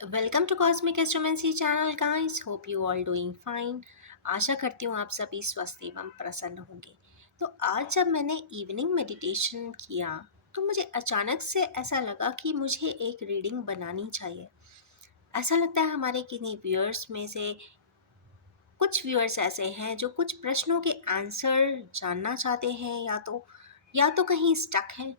Welcome to Cosmic Astromancy channel guys, hope you all doing fine. आशा करती हूँ आप सभी स्वस्थ एवं प्रसन्न होंगे। तो आज जब मैंने इवनिंग मेडिटेशन किया तो मुझे अचानक से ऐसा लगा कि मुझे एक रीडिंग बनानी चाहिए। ऐसा लगता है हमारे किन्हीं व्यूअर्स में से कुछ व्यूअर्स ऐसे हैं जो कुछ प्रश्नों के आंसर जानना चाहते हैं, या तो कहीं स्टक हैं।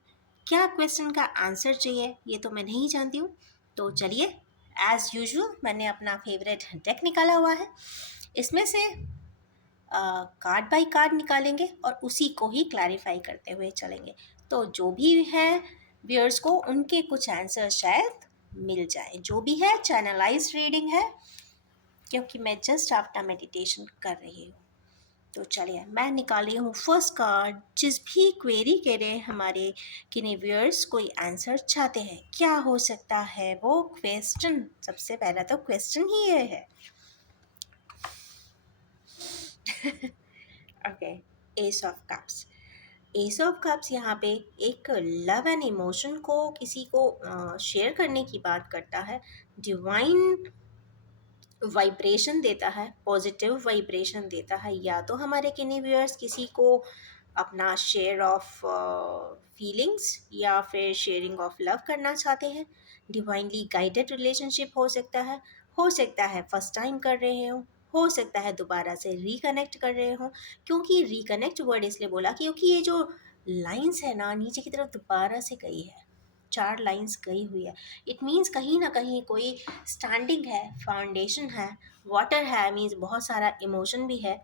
क्या क्वेश्चन का आंसर चाहिए ये तो मैं नहीं जानती हूँ। तो चलिए, एज यूजुअल मैंने अपना फेवरेट डेक निकाला हुआ है। इसमें से कार्ड बाय कार्ड निकालेंगे और उसी को ही क्लैरिफाई करते हुए चलेंगे। तो जो भी है व्यूअर्स को उनके कुछ आंसर शायद मिल जाए। जो भी है चैनलाइज्ड रीडिंग है, क्योंकि मैं जस्ट आफ्टर मेडिटेशन कर रही हूँ। तो चलिए, मैं निकाली हूँ फर्स्ट कार्ड। जिस भी क्वेरी के लिए हमारे किन्हीं व्यूअर्स कोई आंसर चाहते हैं, क्या हो सकता है वो क्वेश्चन। सबसे पहला तो क्वेश्चन ही ये है। Okay, S of cups. S of cups यहाँ पे एक लव एंड इमोशन को किसी को शेयर करने की बात करता है। डिवाइन वाइब्रेशन देता है, पॉजिटिव वाइब्रेशन देता है। या तो हमारे किन्हीं व्यूअर्स किसी को अपना शेयर ऑफ फीलिंग्स या फिर शेयरिंग ऑफ लव करना चाहते हैं। डिवाइनली गाइडेड रिलेशनशिप हो सकता है फर्स्ट टाइम कर रहे हो सकता है दोबारा से रिकनेक्ट कर रहे हो। क्योंकि रिकनेक्ट वर्ड इसलिए बोला क्योंकि ये जो लाइंस है ना, नीचे की तरफ दोबारा से गई है, 4 लाइंस गई हुई है। इट मीन्स कहीं ना कहीं कोई स्टैंडिंग है, फाउंडेशन है, वाटर है, मीन्स बहुत सारा इमोशन भी है।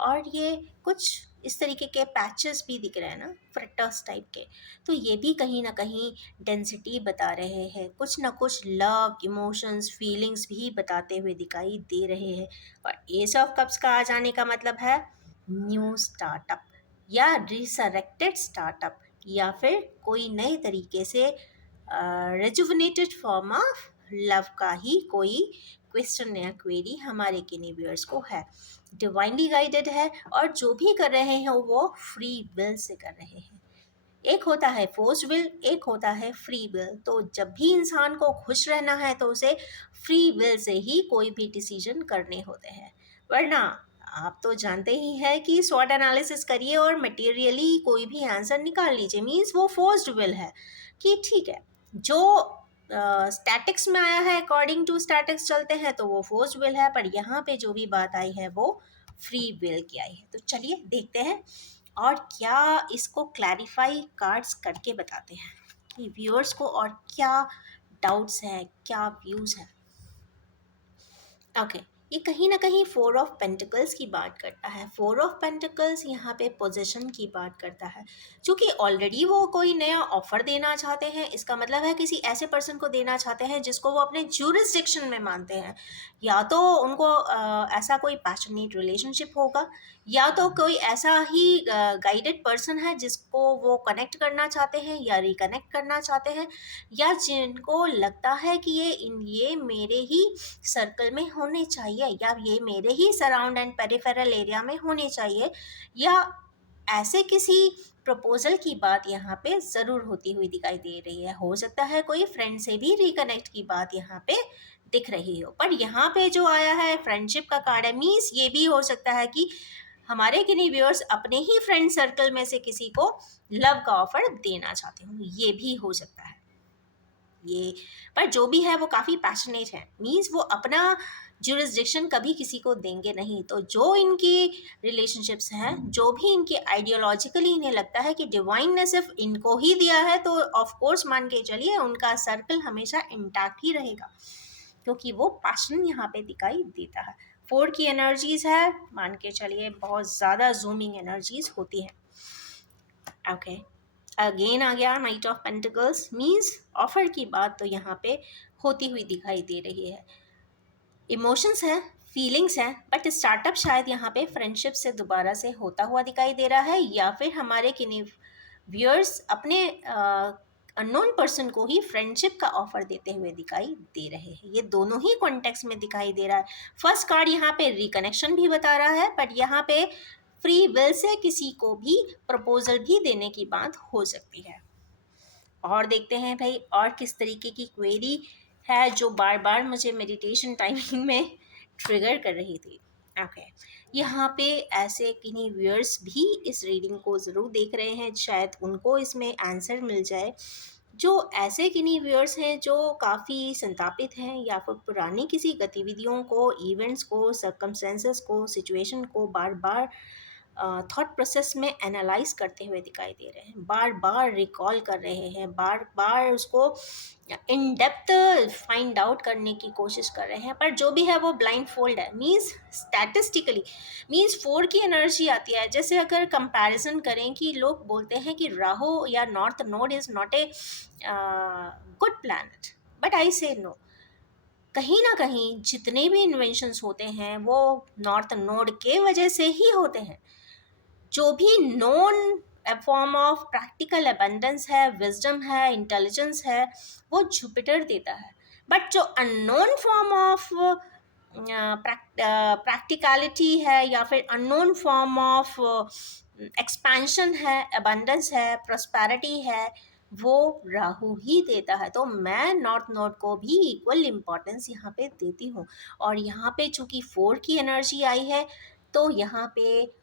और ये कुछ इस तरीके के पैचेस भी दिख रहे हैं ना, फ्रटर्स टाइप के। तो ये भी कहीं ना कहीं डेंसिटी बता रहे हैं, कुछ ना कुछ लव इमोशंस फीलिंग्स भी बताते हुए दिखाई दे रहे हैं। और एस ऑफ कप्स का आ जाने का मतलब है न्यू स्टार्टअप या रिसरेक्टेड स्टार्टअप, या फिर कोई नए तरीके से रेजुविनेटेड फॉर्म ऑफ लव का ही कोई क्वेश्चन या क्वेरी हमारे किन्हीं व्यूअर्स को है। डिवाइनली गाइडेड है और जो भी कर रहे हैं वो फ्री विल से कर रहे हैं। एक होता है फोर्स विल, एक होता है फ्री विल। तो जब भी इंसान को खुश रहना है तो उसे फ्री विल से ही कोई भी डिसीजन करने होते हैं। वरना आप तो जानते ही हैं कि स्वॉट एनालिसिस करिए और मटेरियली कोई भी आंसर निकाल लीजिए, मीन्स वो फोर्स्ड विल है कि ठीक है, जो स्टैटिक्स में आया है अकॉर्डिंग टू स्टैटिक्स चलते हैं तो वो फोर्स्ड विल है। पर यहाँ पे जो भी बात आई है वो फ्री विल की आई है। तो चलिए देखते हैं और क्या इसको क्लैरिफाई कार्ड्स करके बताते हैं कि व्यूअर्स को और क्या डाउट्स हैं, क्या व्यूज़ हैं। ओके, ये कहीं ना कहीं 4 ऑफ पेंटिकल्स की बात करता है। 4 ऑफ पेंटिकल्स यहाँ पे पोजीशन की बात करता है। क्योंकि ऑलरेडी वो कोई नया ऑफर देना चाहते हैं, इसका मतलब है किसी ऐसे पर्सन को देना चाहते हैं जिसको वो अपने ज्यूरिसडिक्शन में मानते हैं। या तो उनको ऐसा कोई पैशनेट रिलेशनशिप होगा, या तो कोई ऐसा ही गाइडेड पर्सन है जिसको वो कनेक्ट करना चाहते हैं या रिकनेक्ट करना चाहते हैं, या जिनको लगता है कि ये मेरे ही सर्कल में होने चाहिए, या ये मेरे ही सराउंड एंड पेरिफेरल एरिया में होने चाहिए, या ऐसे किसी प्रपोजल की बात यहाँ पे ज़रूर होती हुई दिखाई दे रही है। हो सकता है कोई फ्रेंड से भी रिकनेक्ट की बात यहाँ पे दिख रही हो। पर यहाँ पे जो आया है फ्रेंडशिप का कार्ड है, मीन्स ये भी हो सकता है कि हमारे किन्हीं व्यूअर्स अपने ही फ्रेंड सर्कल में से किसी को लव का ऑफर देना चाहते हो, ये भी हो सकता है। ये पर जो भी है वो काफ़ी पैशनेट है, मीन्स वो अपना जुरिस्डिक्शन कभी किसी को देंगे नहीं। तो जो इनकी रिलेशनशिप्स हैं, जो भी इनकी आइडियोलॉजिकली इन्हें लगता है कि डिवाइन ने सिर्फ इनको ही दिया है, तो ऑफ कोर्स मान के चलिए उनका सर्कल हमेशा इंटैक्ट ही रहेगा, क्योंकि वो पैशन यहाँ पे दिखाई देता है। 4 की एनर्जीज है, मान के चलिए बहुत ज़्यादा जूमिंग एनर्जीज होती हैं। ओके, अगेन आ गया night of pentacles, means offer की बात तो यहाँ पे होती हुई दिखाई दे रही है। इमोशंस हैं, फीलिंग्स हैं, बट स्टार्टअप शायद यहाँ पे फ्रेंडशिप से दोबारा से होता हुआ दिखाई दे रहा है, या फिर हमारे किन्हीं व्यूअर्स अपने अननोन पर्सन को ही फ्रेंडशिप का ऑफर देते हुए दिखाई दे रहे हैं। ये दोनों ही कॉन्टेक्स्ट में दिखाई दे रहा है। फर्स्ट कार्ड यहाँ पे रिकनेक्शन भी बता रहा है, बट यहाँ पे फ्री विल से किसी को भी प्रपोजल भी देने की बात हो सकती है। और देखते हैं भाई और किस तरीके की क्वेरी है जो बार बार मुझे मेडिटेशन टाइमिंग में ट्रिगर कर रही थी। ओके, यहाँ पे ऐसे किन्हीं व्यूअर्स भी इस रीडिंग को ज़रूर देख रहे हैं, शायद उनको इसमें आंसर मिल जाए। जो ऐसे किन्हीं व्यूअर्स हैं जो काफ़ी संतापित हैं या फिर पुरानी किसी गतिविधियों को, इवेंट्स को, सर्कमस्टेंसेस को, सिचुएशन को बार बार थॉट प्रोसेस में एनालाइज करते हुए दिखाई दे रहे हैं, बार बार रिकॉल कर रहे हैं, बार बार उसको इन डेप्थ फाइंड आउट करने की कोशिश कर रहे हैं, पर जो भी है वो ब्लाइंड फोल्ड है। मीन्स स्टैटिस्टिकली, मीन्स 4 की एनर्जी आती है। जैसे अगर कंपैरिजन करें कि लोग बोलते हैं कि राहु या north node is not a good planet, but I से नो। कहीं ना कहीं जितने भी इन्वेंशंस होते हैं वो नॉर्थ नोड के वजह से ही होते हैं। जो भी non farm of practical abundance है, विजडम है, इंटेलिजेंस है, वो जुपिटर देता है। बट जो अननोन फॉर्म ऑफ प्रैक्टिकलिटी है या फिर अननोन फॉर्म ऑफ एक्सपेंशन है, अबंडेंस है, प्रॉस्पेरिटी है, वो राहु ही देता है। तो मैं नॉर्थ नोड को भी इक्वल इम्पोर्टेंस यहाँ पे देती हूँ। और यहाँ पे चूंकि 4 की एनर्जी आई है, तो यहाँ पे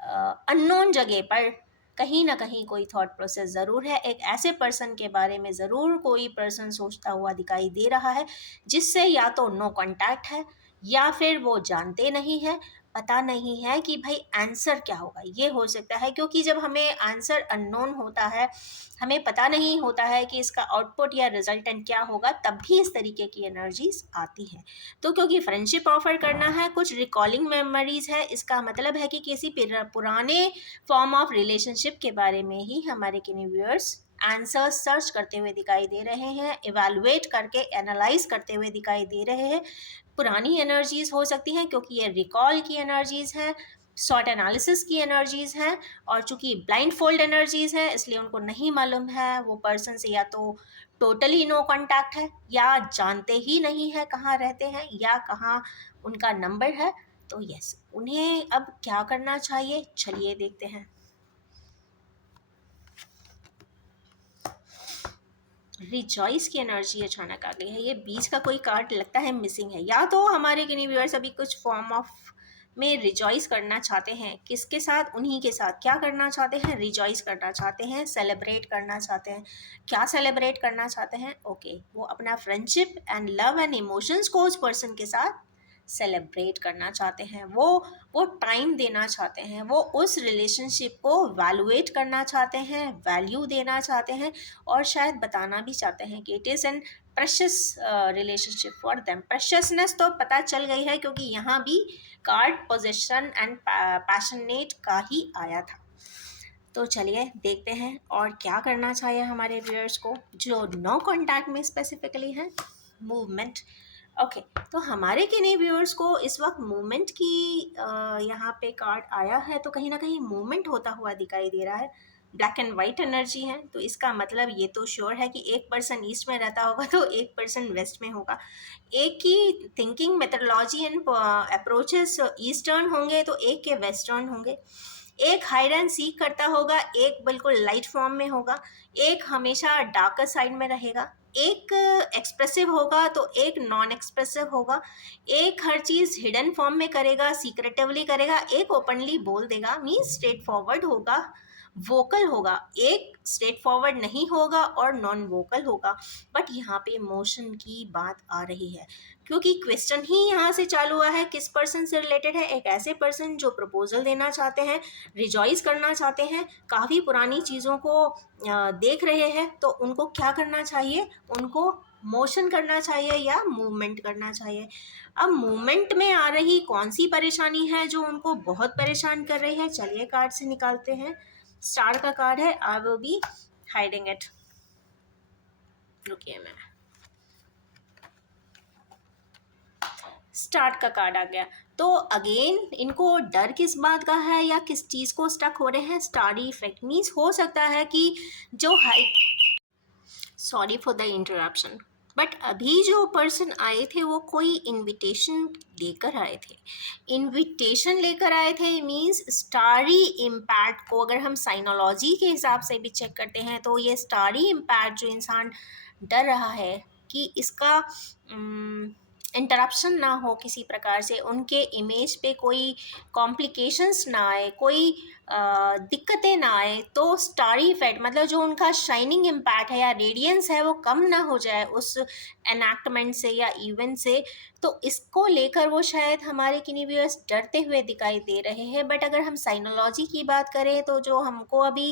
अननोन जगह पर कहीं ना कहीं कोई थॉट प्रोसेस ज़रूर है। एक ऐसे पर्सन के बारे में ज़रूर कोई पर्सन सोचता हुआ दिखाई दे रहा है जिससे या तो नो कांटेक्ट है या फिर वो जानते नहीं है, पता नहीं है कि भाई आंसर क्या होगा। ये हो सकता है क्योंकि जब हमें आंसर अननोन होता है, हमें पता नहीं होता है कि इसका आउटपुट या रिजल्टेंट क्या होगा, तब भी इस तरीके की एनर्जीज आती हैं। तो क्योंकि फ्रेंडशिप ऑफर करना है, कुछ रिकॉलिंग मेमोरीज है, इसका मतलब है कि किसी पुराने फॉर्म ऑफ रिलेशनशिप के बारे में ही हमारे किन्हीं व्यूअर्स आंसर सर्च करते हुए दिखाई दे रहे हैं, इवैल्यूएट करके एनालाइज करते हुए दिखाई दे रहे हैं। पुरानी एनर्जीज हो सकती हैं क्योंकि ये रिकॉल की एनर्जीज हैं, शॉर्ट एनालिसिस की एनर्जीज हैं, और चूंकि ब्लाइंड फोल्ड एनर्जीज हैं इसलिए उनको नहीं मालूम है वो पर्सन से या तो टोटली नो कांटेक्ट है या जानते ही नहीं है कहाँ रहते हैं या कहाँ उनका नंबर है। तो यस, उन्हें अब क्या करना चाहिए, चलिए देखते हैं। रिजॉइस की एनर्जी अचानक आ गई है। ये बीच का कोई कार्ड लगता है मिसिंग है, या तो हमारे किन्हीं व्यूअर्स अभी कुछ फॉर्म ऑफ में रिजॉइस करना चाहते हैं। किसके साथ? उन्हीं के साथ। क्या करना चाहते हैं? रिजॉइस करना चाहते हैं, सेलिब्रेट करना चाहते हैं। क्या सेलिब्रेट करना चाहते हैं? ओके, वो अपना friendship and love and emotions को उस पर्सन के साथ सेलिब्रेट करना चाहते हैं। वो टाइम देना चाहते हैं, वो उस रिलेशनशिप को वैल्यूएट करना चाहते हैं, वैल्यू देना चाहते हैं, और शायद बताना भी चाहते हैं कि it is an precious relationship for them. Preciousness तो पता चल गई है क्योंकि यहाँ भी कार्ड पोजेशन एंड पैशनेट का ही आया था। तो चलिए देखते हैं और क्या करना चाहिए हमारे व्यूअर्स को जो नो कॉन्टैक्ट में स्पेसिफिकली है। मूवमेंट। ओके, तो हमारे किन्हीं व्यूअर्स को इस वक्त मूवमेंट की यहाँ पे कार्ड आया है, तो कहीं ना कहीं मूवमेंट होता हुआ दिखाई दे रहा है। ब्लैक एंड वाइट एनर्जी है, तो इसका मतलब ये तो श्योर है कि एक पर्सन ईस्ट में रहता होगा तो एक पर्सन वेस्ट में होगा। एक की thinking methodology and approaches eastern होंगे तो एक के वेस्टर्न होंगे। एक हाइड एंड सीक करता होगा, एक बिल्कुल लाइट फॉर्म में होगा, एक हमेशा डार्कर साइड में रहेगा, एक एक्सप्रेसिव होगा तो एक नॉन एक्सप्रेसिव होगा, एक हर चीज़ हिडन फॉर्म में करेगा, सीक्रेटिवली करेगा, एक ओपनली बोल देगा, मीन्स स्ट्रेट फॉरवर्ड होगा, वोकल होगा। एक स्ट्रेट फॉरवर्ड नहीं होगा और नॉन वोकल होगा। बट यहाँ पे इमोशन की बात आ रही है क्योंकि क्वेश्चन ही यहाँ से चालू हुआ है। किस पर्सन से रिलेटेड है? एक ऐसे पर्सन जो प्रपोजल देना चाहते हैं, रिजॉइस करना चाहते हैं, काफ़ी पुरानी चीज़ों को देख रहे हैं। तो उनको क्या करना चाहिए? उनको मोशन करना चाहिए या मूवमेंट करना चाहिए। अब मूवमेंट में आ रही कौन सी परेशानी है जो उनको बहुत परेशान कर रही है? चलिए कार्ड से निकालते हैं। स्टार का कार्ड है, I will be hiding it. रुकिए, मैं स्टार्ट का कार्ड आ गया। तो अगेन इनको डर किस बात का है या किस चीज़ को स्टक हो रहे हैं? स्टारी इफेक्ट मीन्स हो सकता है कि जो high, sorry for the interruption, but अभी जो पर्सन आए थे वो कोई इनविटेशन लेकर आए थे। इनविटेशन लेकर आए थे मीन्स स्टारी इम्पैक्ट को अगर हम साइनोलॉजी के हिसाब से भी चेक करते हैं तो ये स्टारी इम्पैक्ट जो इंसान डर रहा है कि इसका इंटरप्शन ना हो किसी प्रकार से, उनके इमेज पे कोई कॉम्प्लिकेशंस ना आए, कोई दिक्कतें ना आए, तो स्टारी इफेक्ट मतलब जो उनका शाइनिंग इम्पैक्ट है या रेडियंस है वो कम ना हो जाए उस एनैक्टमेंट से या इवेंट से। तो इसको लेकर वो शायद हमारे किन्हीं व्यूअर्स डरते हुए दिखाई दे रहे हैं। बट अगर हम साइनोलॉजी की बात करें तो जो हमको अभी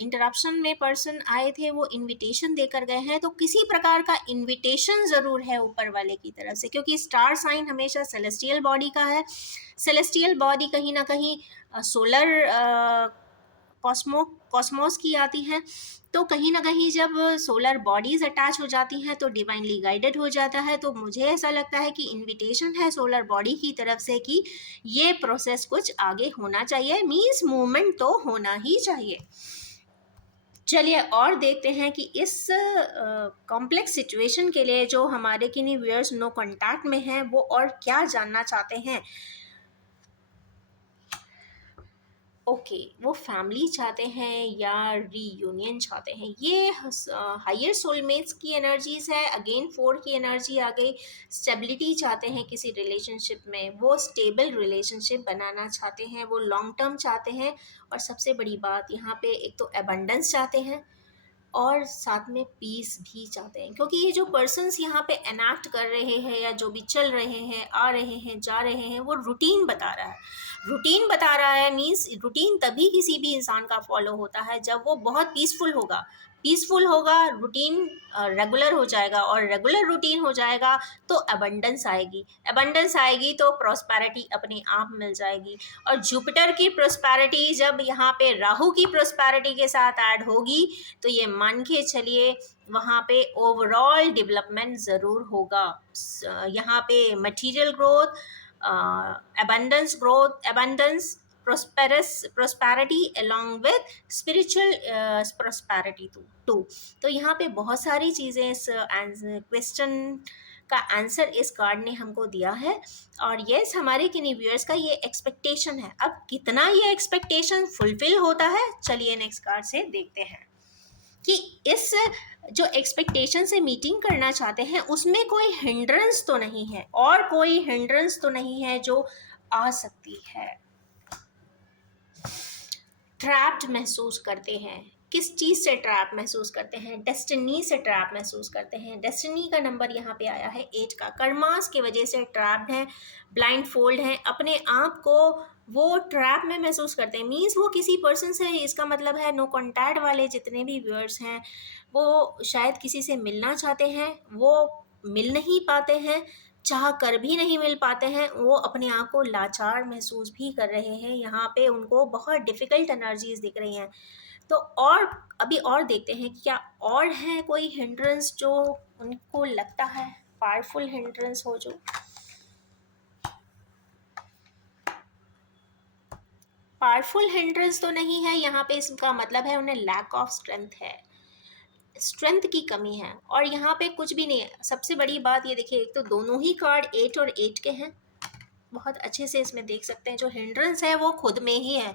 इंटरप्शन में पर्सन आए थे वो इनविटेशन देकर गए हैं, तो किसी प्रकार का इनविटेशन ज़रूर है ऊपर वाले की तरफ से, क्योंकि स्टार साइन हमेशा सेलेस्टियल बॉडी का है। सेलेस्टियल बॉडी कहीं ना कहीं सोलर कॉस्मोस की आती हैं, तो कहीं ना कहीं जब सोलर बॉडीज अटैच हो जाती हैं तो डिवाइनली गाइडेड हो जाता है। तो मुझे ऐसा लगता है कि इनविटेशन है सोलर बॉडी की तरफ से कि ये प्रोसेस कुछ आगे होना चाहिए, मींस मूवमेंट तो होना ही चाहिए। चलिए और देखते हैं कि इस कॉम्प्लेक्स सिचुएशन के लिए जो हमारे किन्हीं व्यूअर्स नो कांटेक्ट में हैं वो और क्या जानना चाहते हैं। ओके, वो फैमिली चाहते हैं या रीयूनियन चाहते हैं। ये हायर सोलमेट्स की एनर्जीज है। अगेन 4 की एनर्जी आ गई। स्टेबिलिटी चाहते हैं किसी रिलेशनशिप में, वो स्टेबल रिलेशनशिप बनाना चाहते हैं, वो लॉन्ग टर्म चाहते हैं। और सबसे बड़ी बात यहाँ पे एक तो एबंडेंस चाहते हैं और साथ में पीस भी चाहते हैं, क्योंकि ये जो पर्सन्स यहाँ पे एनैक्ट कर रहे हैं या जो भी चल रहे हैं, आ रहे हैं, जा रहे हैं, वो रूटीन बता रहा है। रूटीन बता रहा है मीन्स रूटीन तभी किसी भी इंसान का फॉलो होता है जब वो बहुत पीसफुल होगा। पीसफुल होगा, रूटीन रेगुलर हो जाएगा, और रेगुलर रूटीन हो जाएगा तो अबंडेंस आएगी। अबंडेंस आएगी तो प्रॉस्पेरिटी अपने आप मिल जाएगी। और जुपिटर की प्रॉस्पेरिटी जब यहाँ पे राहु की प्रॉस्पेरिटी के साथ ऐड होगी तो ये मान के चलिए वहाँ पे ओवरऑल डेवलपमेंट ज़रूर होगा। यहाँ पे material growth, abundance, prosperity along with spiritual prosperity too। तो यहाँ पे बहुत सारी चीज़ें इस क्वेश्चन का आंसर इस कार्ड ने हमको दिया है। और यस, हमारे किन्हीं व्यूअर्स का ये एक्सपेक्टेशन है। अब कितना ये एक्सपेक्टेशन फुलफिल होता है, चलिए नेक्स्ट कार्ड से देखते हैं कि इस जो एक्सपेक्टेशन से मीटिंग करना चाहते हैं उसमें कोई हिंड्रेंस तो नहीं है, और कोई हिंड्रेंस तो नहीं है जो आ सकती है। ट्रैप्ड महसूस करते हैं, किस चीज़ से ट्रैप महसूस करते हैं? डेस्टिनी से ट्रैप महसूस करते हैं। डेस्टिनी का नंबर यहाँ पे आया है 8 का। कर्मास की वजह से ट्रैप्ड हैं, ब्लाइंड फोल्ड हैं, अपने आप को वो ट्रैप में महसूस करते हैं। मीन्स वो किसी पर्सन से, इसका मतलब है नो कॉन्टैक्ट वाले जितने भी व्यूअर्स हैं वो शायद किसी से मिलना चाहते हैं, वो मिल नहीं पाते हैं, चाह कर भी नहीं मिल पाते हैं, वो अपने आप को लाचार महसूस भी कर रहे हैं। यहाँ पे उनको बहुत डिफ़िकल्ट एनर्जीज दिख रही हैं। तो और अभी और देखते हैं कि क्या और है कोई हिंड्रेंस जो उनको लगता है पावरफुल हिंड्रेंस हो जो। पावरफुल हिंड्रेंस तो नहीं है यहाँ पे, इसका मतलब है उन्हें लैक ऑफ स्ट्रेंथ है, स्ट्रेंथ की कमी है। और यहाँ पे कुछ भी नहीं है। सबसे बड़ी बात ये देखिए, एक तो दोनों ही कार्ड 8 और 8 के हैं, बहुत अच्छे से इसमें देख सकते हैं। जो हिंड्रेंस है वो खुद में ही है।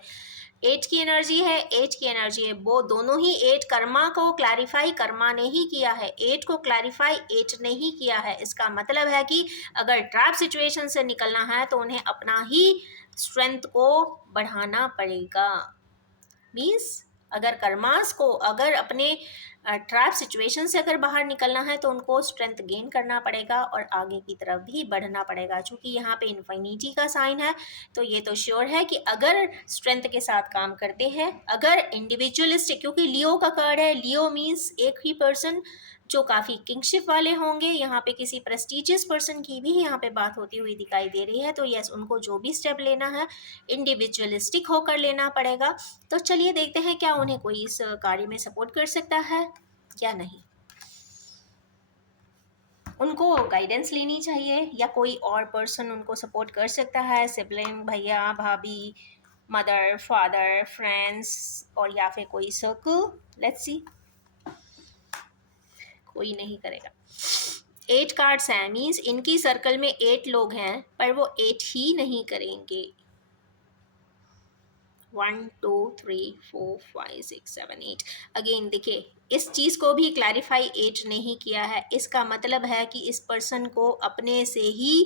8 की एनर्जी है, 8 की एनर्जी है, वो दोनों ही 8 कर्मा को क्लैरिफाई कर्मा ने ही किया है, 8 को क्लैरिफाई 8 ने ही किया है। इसका मतलब है कि अगर ट्रैप सिचुएशन से निकलना है तो उन्हें अपना ही स्ट्रेंथ को बढ़ाना पड़ेगा। मीन्स अगर कर्मास को, अगर अपने ट्रैप सिचुएशन से अगर बाहर निकलना है तो उनको स्ट्रेंथ गेन करना पड़ेगा और आगे की तरफ भी बढ़ना पड़ेगा। चूँकि यहाँ पे इन्फिनिटी का साइन है तो ये तो श्योर है कि अगर स्ट्रेंथ के साथ काम करते हैं, अगर इंडिविजुअलिस्टिक, क्योंकि लियो का कार्ड है, लियो मीन्स एक ही पर्सन जो काफ़ी किंगशिप वाले होंगे। यहाँ पे किसी प्रेस्टिजियस पर्सन की भी यहाँ पे बात होती हुई दिखाई दे रही है। तो यस, उनको जो भी स्टेप लेना है इंडिविजुअलिस्टिक होकर लेना पड़ेगा। तो चलिए देखते हैं क्या उन्हें कोई इस कार्य में सपोर्ट कर सकता है या नहीं। उनको गाइडेंस लेनी चाहिए या कोई और पर्सन उनको सपोर्ट कर सकता है, सिबलिंग, भैया, भाभी, मदर, फादर, फ्रेंड्स, और या फिर कोई सर्कल। लेट्स सी, कोई नहीं करेगा। 8 कार्ड्स हैं, मीन्स इनकी सर्कल में 8 लोग हैं पर वो 8 ही नहीं करेंगे। 1 2 3 4 5 6 7 8। अगेन देखिए, इस चीज़ को भी क्लैरिफाई 8 ने ही किया है। इसका मतलब है कि इस पर्सन को अपने से ही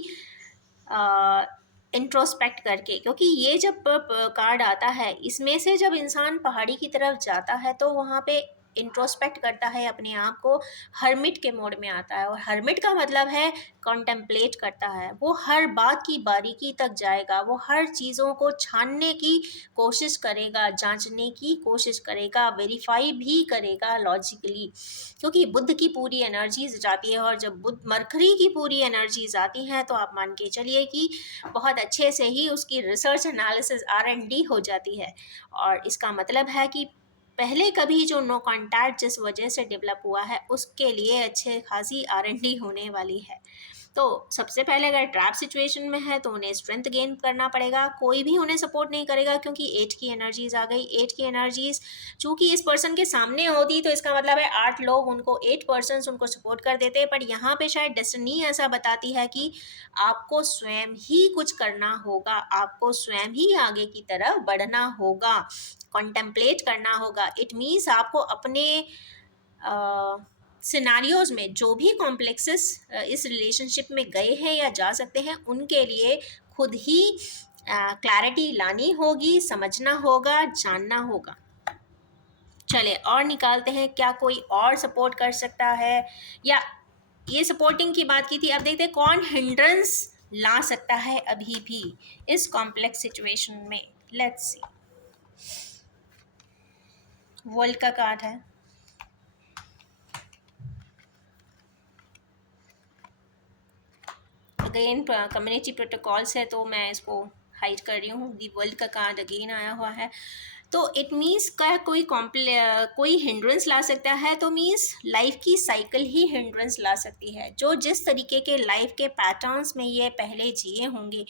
इंट्रोस्पेक्ट करके, क्योंकि ये जब कार्ड आता है, इसमें से जब इंसान पहाड़ी की तरफ जाता है तो वहाँ पे इंट्रोस्पेक्ट करता है अपने आप को, हर्मिट के मोड में आता है। और हर्मिट का मतलब है कॉन्टेम्पलेट करता है, वो हर बात की बारीकी तक जाएगा, वो हर चीज़ों को छानने की कोशिश करेगा, जांचने की कोशिश करेगा, वेरीफाई भी करेगा लॉजिकली, क्योंकि बुद्ध की पूरी एनर्जीज जाती है। और जब बुद्ध मरकरी की पूरी एनर्जीज आती हैं तो आप मान के चलिए कि बहुत अच्छे से ही उसकी रिसर्च एनालिसिस R&D हो जाती है। और इसका मतलब है कि पहले कभी जो नो कॉन्टैक्ट जिस वजह से डेवलप हुआ है, उसके लिए अच्छे खासी R&D होने वाली है। तो सबसे पहले अगर ट्रैप सिचुएशन में है तो उन्हें स्ट्रेंथ गेन करना पड़ेगा। कोई भी उन्हें सपोर्ट नहीं करेगा, क्योंकि 8 की एनर्जीज आ गई। 8 की एनर्जीज चूंकि इस पर्सन के सामने होती तो इसका मतलब है 8 लोग उनको, 8 पर्सन उनको सपोर्ट कर देते। पर यहाँ पे शायद डेस्टिनी ऐसा बताती है कि आपको स्वयं ही कुछ करना होगा, आपको स्वयं ही आगे की तरफ बढ़ना होगा, कॉन्टेम्पलेट करना होगा। इट मीन्स आपको अपने सिनारियोज में जो भी कॉम्प्लेक्सेस इस रिलेशनशिप में गए हैं या जा सकते हैं, उनके लिए खुद ही क्लैरिटी लानी होगी, समझना होगा, जानना होगा। चले और निकालते हैं, क्या कोई और सपोर्ट कर सकता है, या ये सपोर्टिंग की बात की थी, अब देखते हैं कौन हिंड्रेंस ला सकता है अभी भी इस कॉम्प्लेक्स सिचुएशन में। लेट्स सी, वर्ल्ड का कार्ड है, अगेन कम्युनिटी प्रोटोकॉल्स है तो मैं इसको हाइड कर रही हूँ। दी वर्ल्ड का कार्ड अगेन आया हुआ है, तो इट मीन्स का कोई हिंड्रेंस ला सकता है, तो मीन्स लाइफ की साइकिल ही हिंड्रेंस ला सकती है। जो जिस तरीके के लाइफ के पैटर्न्स में ये पहले जिए होंगे,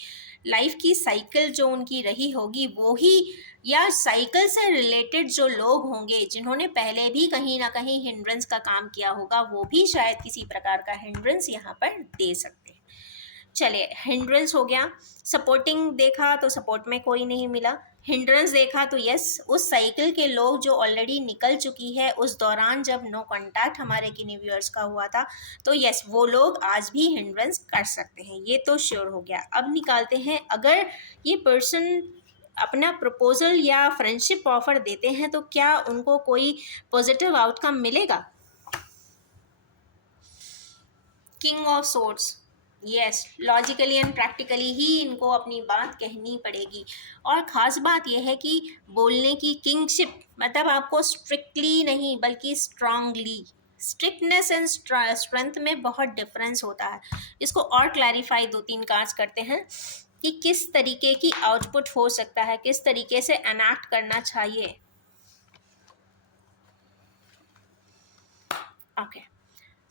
लाइफ की साइकिल जो उनकी रही होगी वो ही, या साइकिल से रिलेटेड जो लोग होंगे जिन्होंने पहले भी कहीं ना कहीं हिंड्रेंस का काम किया होगा, वो भी शायद किसी प्रकार का हिंड्रेंस यहाँ पर दे सकते हैं। चले, हिंड्रेंस हो गया। सपोर्टिंग देखा तो सपोर्ट में कोई नहीं मिला। हिंड्रेंस देखा तो यस, उस साइकिल के लोग जो ऑलरेडी निकल चुकी है, उस दौरान जब नो कांटेक्ट हमारे किन्हीं व्यूअर्स का हुआ था, तो यस वो लोग आज भी हिंड्रेंस कर सकते हैं, ये तो श्योर हो गया। अब निकालते हैं, अगर ये पर्सन अपना प्रपोजल या फ्रेंडशिप ऑफर देते हैं तो क्या उनको कोई पॉजिटिव आउटकम मिलेगा। King of swords, yes, logically and practically ही इनको अपनी बात कहनी पड़ेगी। और ख़ास बात यह है कि बोलने की किंगशिप मतलब आपको स्ट्रिक्टली नहीं बल्कि स्ट्रांगली, स्ट्रिक्टनेस एंड स्ट्रेंथ में बहुत डिफरेंस होता है। इसको और क्लैरिफाई 2-3 कार्ड्स करते हैं कि किस तरीके की आउटपुट हो सकता है, किस तरीके से एनैक्ट करना चाहिए। ओके,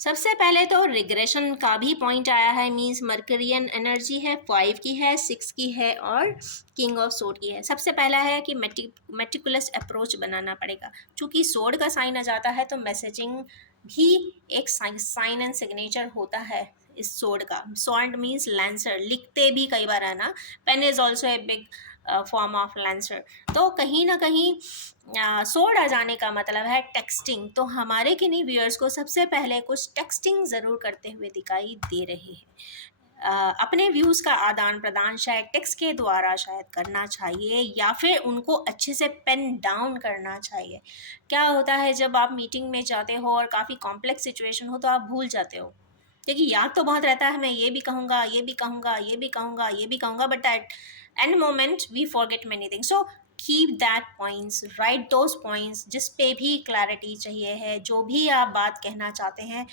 सबसे पहले तो रिग्रेशन का भी पॉइंट आया है, मींस मर्करियन एनर्जी है, 5 की है, 6 की है और किंग ऑफ सोर्ड की है। सबसे पहला है कि मेटिकुलस अप्रोच बनाना पड़ेगा। चूंकि सोर्ड का साइन आ जाता है तो मैसेजिंग भी एक साइन एंड सिग्नेचर होता है इस सोर्ड का। सोर्ड मीन्स लैंसर, लिखते भी कई बार है ना, pain is also a big form of lancer. तो कहीं ना कहीं सोर्ड आ जाने का मतलब है टेक्सटिंग। तो हमारे किन्हीं व्यूअर्स को सबसे पहले कुछ टेक्सटिंग ज़रूर करते हुए दिखाई दे रहे हैं। अपने व्यूज़ का आदान प्रदान शायद टेक्स्ट के द्वारा शायद करना चाहिए, या फिर उनको अच्छे से पेन डाउन करना चाहिए। क्या होता है जब आप मीटिंग में जाते हो और काफ़ी कॉम्प्लेक्स सिचुएशन हो तो आप भूल जाते हो, क्योंकि याद तो बहुत रहता है, मैं ये भी कहूँगा, ये भी कहूँगा, ये भी कहूँगा, ये भी कहूँगा, but at end moment we forget many things. So keep that points, write those points जिस पे भी क्लैरिटी चाहिए है, जो भी आप बात कहना चाहते हैं,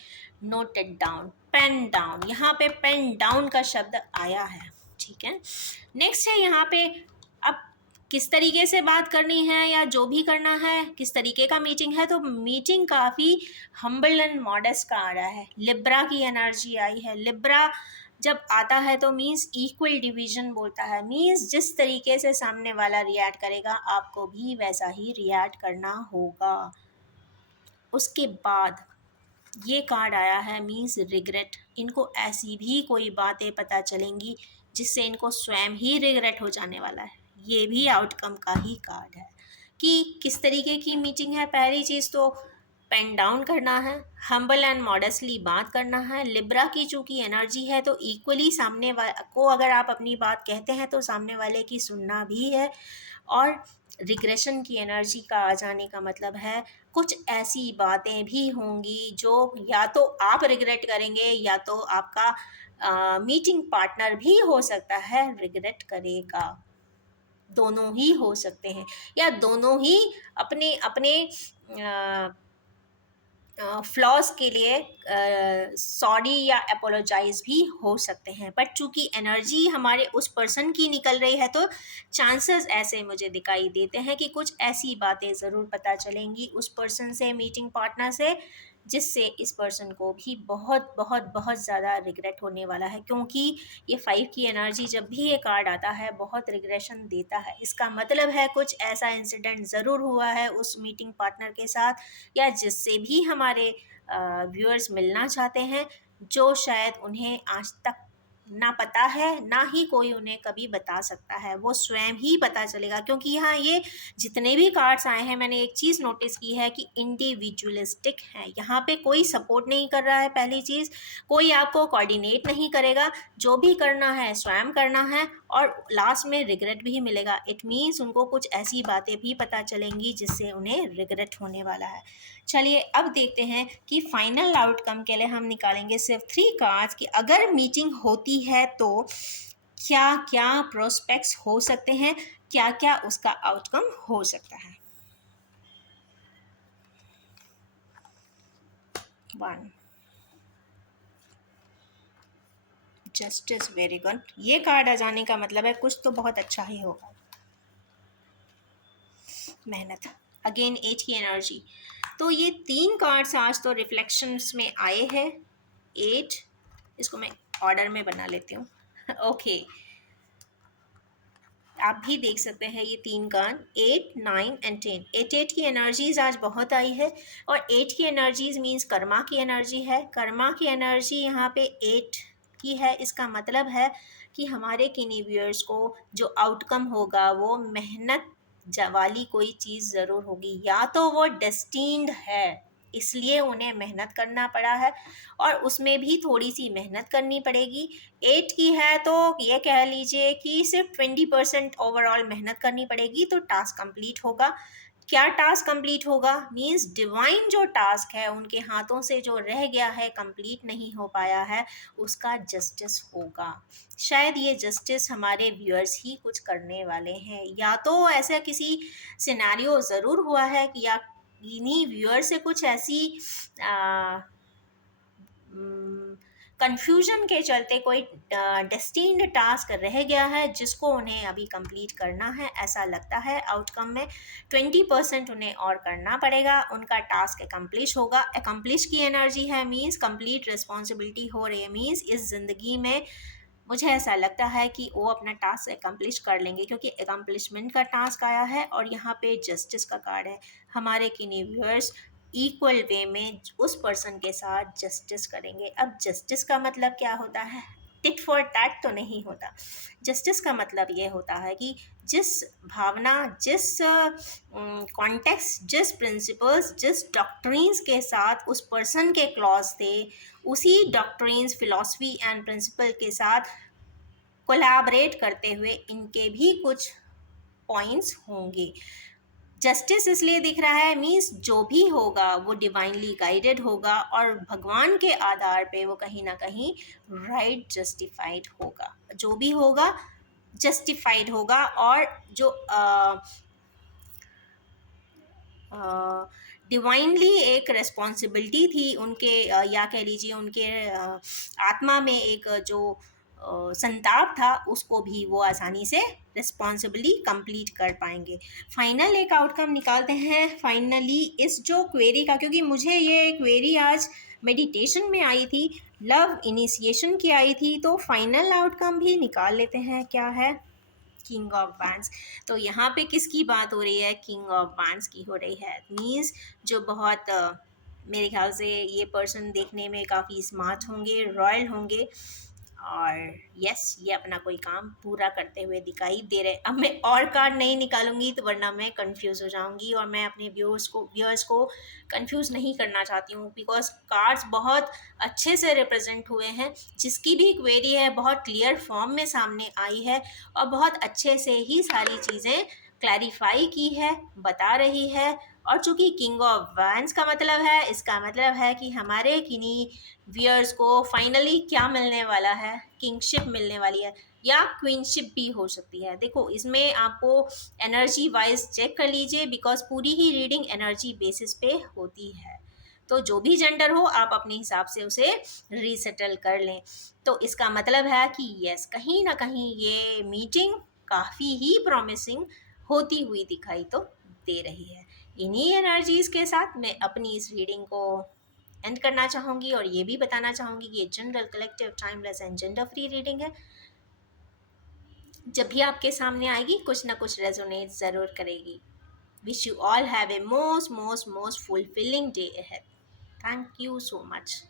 note it down, pen down. यहाँ पे पेन डाउन का शब्द आया है, ठीक है। नेक्स्ट है यहाँ पे, अब किस तरीके से बात करनी है या जो भी करना है, किस तरीके का मीटिंग है, तो मीटिंग काफ़ी हम्बल एंड मॉडेस्ट का आ रहा है। लिब्रा की एनर्जी आई है। लिब्रा जब आता है तो मीन्स इक्वल डिवीजन बोलता है, मीन्स जिस तरीके से सामने वाला रिएक्ट करेगा आपको भी वैसा ही रिएक्ट करना होगा। उसके बाद ये कार्ड आया है मीन्स रिग्रेट। इनको ऐसी भी कोई बातें पता चलेंगी जिससे इनको स्वयं ही रिग्रेट हो जाने वाला है। ये भी आउटकम का ही कार्ड है कि किस तरीके की मीटिंग है। पहली चीज़ तो पेन डाउन करना है, हम्बल एंड मॉडेस्टली बात करना है। लिब्रा की चूंकि एनर्जी है तो इक्वली सामने वाले को अगर आप अपनी बात कहते हैं तो सामने वाले की सुनना भी है। और रिग्रेशन की एनर्जी का आ जाने का मतलब है कुछ ऐसी बातें भी होंगी जो या तो आप रिग्रेट करेंगे या तो आपका मीटिंग पार्टनर भी हो सकता है रिग्रेट करेगा। दोनों ही हो सकते हैं या दोनों ही अपने अपने फ्लॉज के लिए सॉरी या अपोलोजाइज भी हो सकते हैं। बट चूंकि एनर्जी हमारे उस पर्सन की निकल रही है तो चांसेस ऐसे मुझे दिखाई देते हैं कि कुछ ऐसी बातें ज़रूर पता चलेंगी उस पर्सन से, मीटिंग पार्टनर से, जिससे इस पर्सन को भी बहुत बहुत बहुत ज़्यादा रिग्रेट होने वाला है। क्योंकि ये 5 की एनर्जी जब भी ये कार्ड आता है बहुत रिग्रेशन देता है। इसका मतलब है कुछ ऐसा इंसिडेंट ज़रूर हुआ है उस मीटिंग पार्टनर के साथ या जिससे भी हमारे व्यूअर्स मिलना चाहते हैं, जो शायद उन्हें आज तक ना पता है, ना ही कोई उन्हें कभी बता सकता है। वो स्वयं ही पता चलेगा। क्योंकि यहाँ ये जितने भी कार्ड्स आए हैं मैंने एक चीज़ नोटिस की है कि इंडिविजुअलिस्टिक है। यहाँ पे कोई सपोर्ट नहीं कर रहा है। पहली चीज़, कोई आपको कोऑर्डिनेट नहीं करेगा। जो भी करना है स्वयं करना है और लास्ट में रिग्रेट भी मिलेगा। इट मीन्स उनको कुछ ऐसी बातें भी पता चलेंगी जिससे उन्हें रिग्रेट होने वाला है। चलिए अब देखते हैं कि फाइनल आउटकम के लिए हम निकालेंगे सिर्फ 3 कार्ड्स कि अगर मीटिंग होती है तो क्या क्या प्रोस्पेक्ट्स हो सकते हैं, क्या क्या उसका आउटकम हो सकता है। 1 जस्टिस, वेरी गुड। ये कार्ड आ जाने का मतलब है कुछ तो बहुत अच्छा ही होगा। मेहनत, अगेन 8 की एनर्जी। तो ये 3 कार्ड्स आज तो रिफ्लेक्शंस में आए हैं। 8, इसको मैं ऑर्डर में बना लेती हूँ। ओके आप भी देख सकते हैं ये 3 कार्ड 8, 9 एंड 10। 8 की एनर्जीज आज बहुत आई है और 8 की एनर्जीज मीन्स कर्मा की एनर्जी है। कर्मा की एनर्जी यहाँ पे 8 की है। इसका मतलब है कि हमारे किन्हीं व्यूअर्स को जो आउटकम होगा वो मेहनत वाली कोई चीज़ ज़रूर होगी। या तो वो डेस्टिन्ड है इसलिए उन्हें मेहनत करना पड़ा है और उसमें भी थोड़ी सी मेहनत करनी पड़ेगी। 8 की है तो ये कह लीजिए कि सिर्फ 20% ओवरऑल मेहनत करनी पड़ेगी तो टास्क कंप्लीट होगा। क्या टास्क कंप्लीट होगा मींस डिवाइन जो टास्क है उनके हाथों से जो रह गया है, कंप्लीट नहीं हो पाया है, उसका जस्टिस होगा। शायद ये जस्टिस हमारे व्यूअर्स ही कुछ करने वाले हैं। या तो ऐसा किसी सिनेरियो ज़रूर हुआ है कि या इन्हीं व्यूअर से कुछ ऐसी कंफ्यूजन के चलते कोई डेस्टिन्ड टास्क रह गया है जिसको उन्हें अभी कंप्लीट करना है। ऐसा लगता है आउटकम में 20% उन्हें और करना पड़ेगा, उनका टास्क एकम्प्लिश होगा। एकम्प्लिश की एनर्जी है मीन्स कंप्लीट रिस्पॉन्सिबिलिटी हो रही है। मीन्स इस ज़िंदगी में मुझे ऐसा लगता है कि वो अपना टास्क एकम्प्लिश कर लेंगे क्योंकि एकम्प्लिशमेंट का टास्क आया है और यहाँ पे जस्टिस का कार्ड है। हमारे किन्हीं व्यूअर्स इक्वल वे में उस पर्सन के साथ जस्टिस करेंगे। अब जस्टिस का मतलब क्या होता है? टिट फॉर टैट तो नहीं होता। जस्टिस का मतलब ये होता है कि जिस भावना, जिस कॉन्टेक्स्ट, जिस प्रिंसिपल्स, जिस डॉक्ट्रिन्स के साथ उस पर्सन के क्लॉज थे, उसी डॉक्ट्रिन्स, फिलॉसफी एंड प्रिंसिपल के साथ कोलैबोरेट करते हुए इनके भी कुछ पॉइंट्स होंगे। जस्टिस इसलिए दिख रहा है मीन्स जो भी होगा वो डिवाइनली गाइडेड होगा और भगवान के आधार पे वो कहीं ना कहीं राइट जस्टिफाइड होगा। जो भी होगा जस्टिफाइड होगा और जो डिवाइनली एक रिस्पॉन्सिबिलिटी थी उनके या कह लीजिए उनके आत्मा में एक जो संताप था उसको भी वो आसानी से रिस्पॉन्सिबली कंप्लीट कर पाएंगे। फाइनल एक आउटकम निकालते हैं फाइनली इस जो क्वेरी का, क्योंकि मुझे ये क्वेरी आज मेडिटेशन में आई थी, लव इनिशिएशन की आई थी, तो फाइनल आउटकम भी निकाल लेते हैं। क्या है? King of bands. तो यहाँ पे किसकी बात हो रही है? किंग ऑफ बैंड्स की हो रही है। मीन्स जो बहुत मेरे ख्याल से ये पर्सन देखने में काफ़ी स्मार्ट होंगे, रॉयल होंगे और यस, ये अपना कोई काम पूरा करते हुए दिखाई दे रहे हैं। अब मैं और कार्ड नहीं निकालूंगी तो वरना मैं कंफ्यूज हो जाऊंगी, और मैं अपने व्यूअर्स को कंफ्यूज नहीं करना चाहती हूँ, बिकॉज कार्ड्स बहुत अच्छे से रिप्रेजेंट हुए हैं। जिसकी भी क्वेरी है बहुत क्लियर फॉर्म में सामने आई है, और बहुत अच्छे से ही सारी चीज़ें क्लैरिफाई की है, बता रही है। और चूंकि किंग ऑफ वैंड्स का मतलब है, इसका मतलब है कि हमारे किन्हीं वियर्स को फाइनली क्या मिलने वाला है, किंगशिप मिलने वाली है, या क्वीनशिप भी हो सकती है। देखो, इसमें आपको एनर्जी वाइज चेक कर लीजिए, बिकॉज पूरी ही रीडिंग एनर्जी बेसिस पे होती है। तो जो भी जेंडर हो, आप अपने हिसाब से उसे रीसेटल कर लें। तो इसका मतलब है कि यस, कहीं ना कहीं ये मीटिंग काफ़ी ही प्रॉमिसिंग होती हुई दिखाई तो दे रही है। इन्हीं एनर्जीज के साथ मैं अपनी इस रीडिंग को एंड करना चाहूँगी, और ये भी बताना चाहूँगी कि ये general, collective, timeless and gender free reading है। जब भी आपके सामने आएगी, कुछ ना कुछ रेजोनेट ज़रूर करेगी। Wish you all have a most most most fulfilling day ahead. Thank you so much.